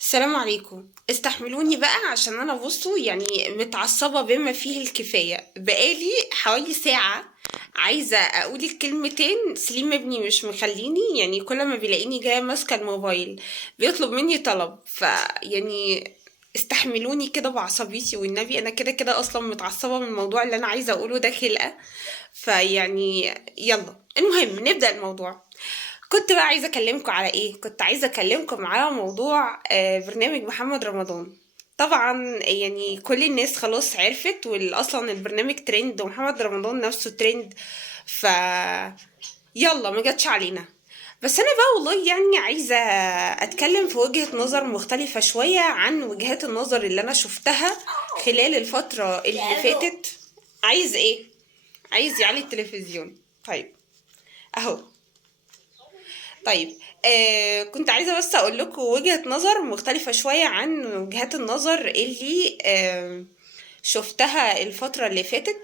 السلام عليكم. استحملوني بقى عشان انا بصوا يعني متعصبة بما فيه الكفاية. بقالي حوالي ساعة عايزة اقول الكلمتين. سليم ابني مش مخليني، يعني كل ما بيلاقيني جاية ماسكة الموبايل بيطلب مني طلب. يعني استحملوني كده بعصبيتي، والنبي انا كده كده اصلا متعصبة من الموضوع اللي انا عايزة اقوله ده خلقة. فيعني يلا المهم نبدأ الموضوع. كنت بقى عايزة أكلمكم على إيه؟ كنت عايزة أكلمكم على موضوع برنامج محمد رمضان. طبعا يعني كل الناس خلاص عرفت، والأصلا البرنامج ترند ومحمد رمضان نفسه ترند. ف يلا ما جاتش علينا. بس أنا بقى والله يعني عايزة أتكلم في وجهة نظر مختلفة شوية عن وجهات النظر اللي أنا شفتها خلال الفترة اللي فاتت. عايز إيه؟ عايز يعلي التلفزيون. طيب أهو. طيب، كنت عايزة بس أقول لكم وجهة نظر مختلفة شوية عن وجهات النظر اللي شفتها الفترة اللي فاتت.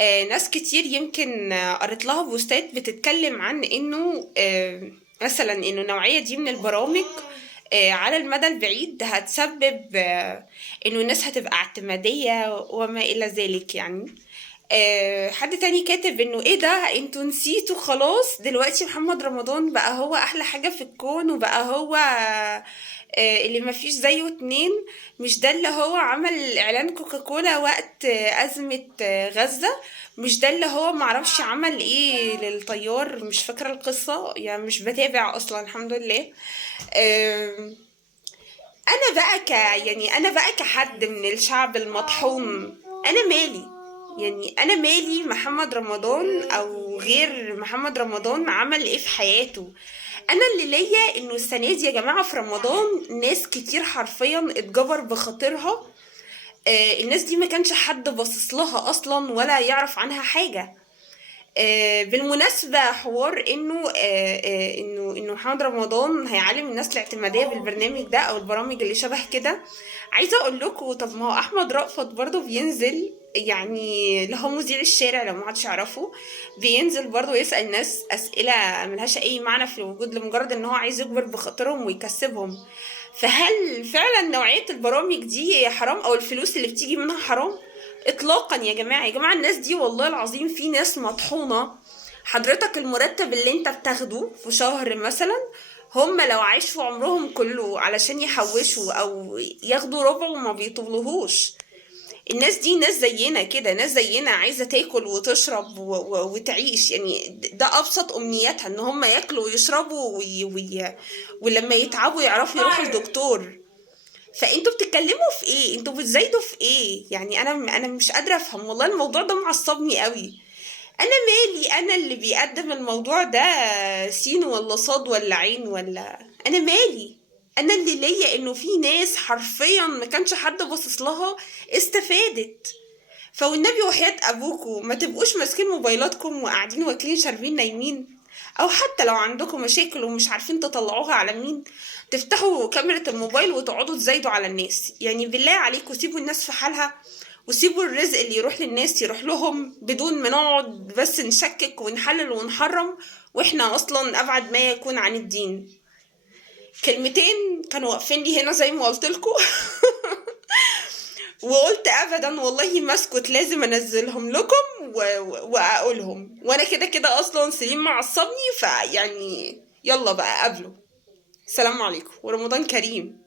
ناس كتير يمكن قريت لها بوستات بتتكلم عن إنه مثلا إنه النوعية دي من البرامج على المدى البعيد هتسبب إنه الناس هتبقى اعتمادية وما إلى ذلك يعني. حد تاني كاتب انه ايه ده، انتوا نسيتوا خلاص دلوقتي محمد رمضان بقى هو احلى حاجة في الكون، وبقى هو اللي مفيش زيه اتنين. مش ده اللي هو عمل اعلان كوكاكولا وقت ازمة غزة؟ مش ده اللي هو معرفش عمل ايه للطيار؟ مش فاكرة القصة يعني، مش بتابع اصلا الحمد لله. آم، انا بقى يعني انا بقى كحد من الشعب المطحون، انا مالي؟ يعني انا مالي محمد رمضان او غير محمد رمضان عمل ايه في حياته؟ انا اللي ليا انه السنه دي يا جماعه في رمضان ناس كتير حرفيا اتجبر بخاطرها. الناس دي ما كانش حد باصص لها اصلا ولا يعرف عنها حاجه. بالمناسبة حوار انه محمد رمضان هيعلم الناس الاعتمادية بالبرنامج ده او البرامج اللي شبه كده. عايزة اقول لكم، طب ما هو احمد رأفت برضه بينزل، يعني اللي هو مذيع الشارع لو محدش يعرفه، بينزل برضه يسأل ناس اسئلة ملهاش اي معنى في الوجود لمجرد ان هو عايز يجبر بخاطرهم ويكسبهم. فهل فعلا نوعية البرامج دي حرام او الفلوس اللي بتيجي منها حرام؟ اطلاقا يا جماعه، يا جماعه الناس دي والله العظيم في ناس مطحونه. حضرتك المرتب اللي انت بتاخده في شهر مثلا، هم لو عاشوا عمرهم كله علشان يحوشوا او ياخدوا ربع ما بيطولهوش. الناس دي ناس زينا كده، ناس زينا عايزه تاكل وتشرب وتعيش، يعني ده ابسط امنياتها ان هم ياكلوا ويشربوا ولما يتعبوا يعرفوا يروحوا الدكتور. فانتوا بتتكلموا في ايه؟ انتوا بتزايدوا في ايه؟ يعني انا مش قادره افهم والله، الموضوع ده معصبني قوي. انا مالي؟ انا اللي بيقدم الموضوع ده سين ولا صاد ولا عين ولا انا مالي؟ انا اللي ليا انه في ناس حرفيا ما كانش حد باصص لها استفادت. فوالنبي وحياة ابوكوا ما تبقوش ماسكين موبايلاتكم وقاعدين واكلين شاربين نايمين. او حتى لو عندكم مشاكل ومش عارفين تطلعوها على مين، تفتحوا كاميرا الموبايل وتقعدوا تزايدوا على الناس. يعني بالله عليكم سيبوا الناس في حالها، وسيبوا الرزق اللي يروح للناس يروح لهم بدون ما نقعد بس نشكك ونحلل ونحرم، واحنا اصلا ابعد ما يكون عن الدين. كلمتين كانوا واقفين لي هنا زي ما قلت لكم. وقلت ابدا والله ما اسكت، لازم انزلهم لكم واقولهم. وانا كده كده اصلا سليم معصبني، فيعني يلا بقى قابله. السلام عليكم ورمضان كريم.